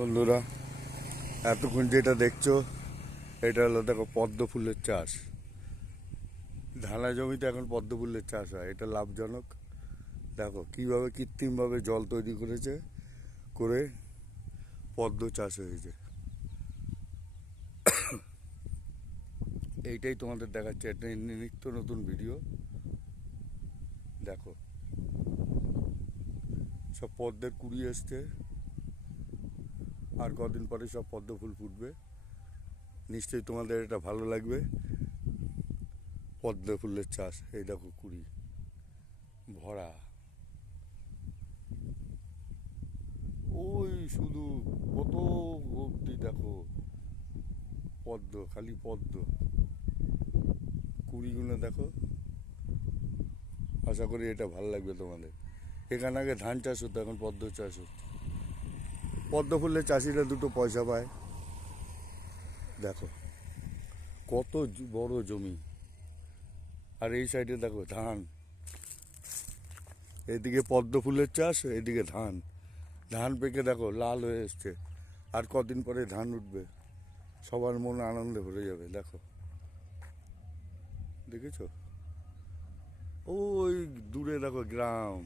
বন্ধুরা, এতক্ষণ যেটা দেখছো এটা হলো দেখো পদ্ম ফুলের চাষ। ধানা জমিতে এখন পদ্ম ফুলের চাষ হয়, এটা লাভজনক। দেখো কীভাবে কৃত্রিমভাবে জল তৈরি করেছে, করে পদ্ম চাষ হয়েছে। এইটাই তোমাদের দেখাচ্ছে, একটা নিত্য নতুন ভিডিও। দেখো সব পদ্মের কুড়ি এসছে, আর কদিন পরে সব পদ্ম ফুল ফুটবে। নিশ্চয়ই তোমাদের এটা ভালো লাগবে। পদ্ম ফুলের চাষ, এই দেখো কুড়ি ভরা, ওই শুধু কত অবধি দেখো পদ্ম, খালি পদ্ম। কুড়িগুলো দেখো, আশা করি এটা ভালো লাগবে তোমাদের। এখানে আগে ধান চাষ হতো, এখন পদ্ম চাষ হচ্ছে। পদ্ম ফুলের চাষিরা দুটো পয়সা পায়। দেখো কত বড় জমি, আর এই সাইডে দেখো ধান। এদিকে পদ্ম ফুলের চাষ, এদিকে ধান। ধান পেকে দেখো লাল হয়ে এসছে, আর কদিন পরে ধান উঠবে। সবার মন আনন্দে ভরে যাবে। দেখো, দেখেছো ওই দূরে দেখো গ্রাম।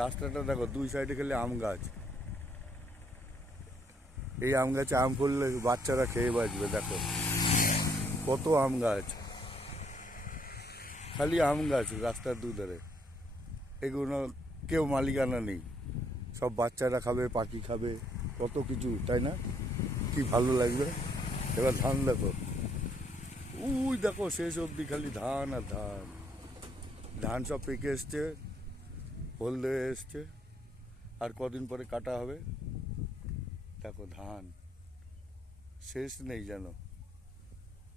রাস্তাটা দেখো, দুই সাইডে খেলে আম গাছ। এই আম গাছে আম ফললে বাচ্চারা খেয়ে বাঁচবে। দেখো কত আম গাছ, খালি আম গাছ রাস্তার দুধারে। এগুলো কেউ মালিকানা নেই, সব বাচ্চারা খাবে, পাখি খাবে, কত কিছু, তাই না? কি ভালো লাগবে। এবার ধান দেখো, ওই দেখো শেষ অবধি খালি ধান আর ধান। ধান সব পেকে এসছে, হলদে হয়ে এসছে, আর কদিন পরে কাটা হবে। দেখো ধান শেষ নেই যেন।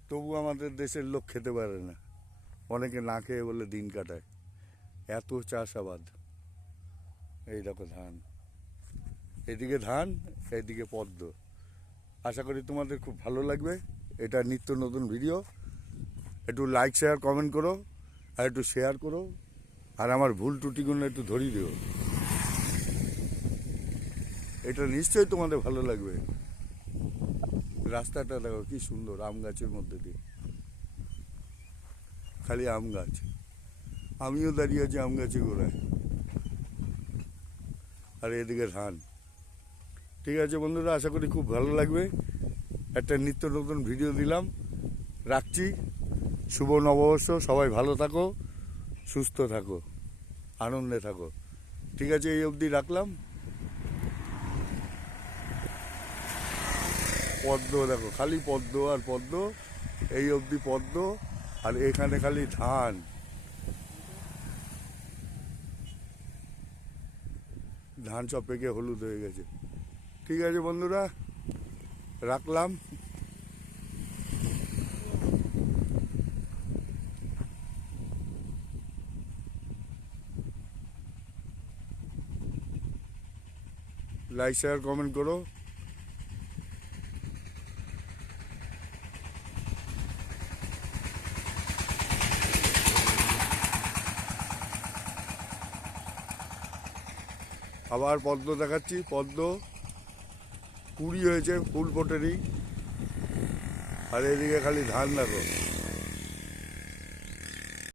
তবু আমাদের দেশের লোক খেতে পারে না, অনেকে না খেয়ে বলে দিন কাটায়। এত চাষাবাদ। এই দেখো ধান, এদিকে ধান, এদিকে পদ্ম। আশা করি তোমাদের খুব ভালো লাগবে। এটা নিত্য নতুন ভিডিও। একটু লাইক শেয়ার কমেন্ট করো, আর একটু শেয়ার করো, আর আমার ভুল ত্রুটিগুলো একটু ধরিয়ে দিও। এটা নিশ্চয়ই তোমাদের ভালো লাগবে। রাস্তাটা দেখো কি সুন্দর, আম গাছের মধ্যে দিয়ে, খালি আম গাছ। আমিও দাঁড়িয়ে আছি আম গাছে গোড়ায়, আর এদিকে ধান। ঠিক আছে বন্ধুরা, আশা করি খুব ভালো লাগবে। একটা নিত্য নতুন ভিডিও দিলাম, রাখছি। শুভ নববর্ষ, সবাই ভালো থাকো, সুস্থ থাকো, আনন্দে থাকো। ঠিক আছে, এই অবধি রাখলাম। পদ্ম দেখো, খালি পদ্ম আর পদ্ম, এই অবধি পদ্ম, আর এখানে খালি ধান। ধান সব পেকে হলুদ হয়ে গেছে। ঠিক আছে বন্ধুরা, রাখলাম। লাইক শেয়ার কমেন্ট করো। আবার পদ্ম দেখাচ্ছি, পদ্ম কুড়ি হয়েছে, ফুল ফোটেনি, আর এদিকে খালি ধান দেখো।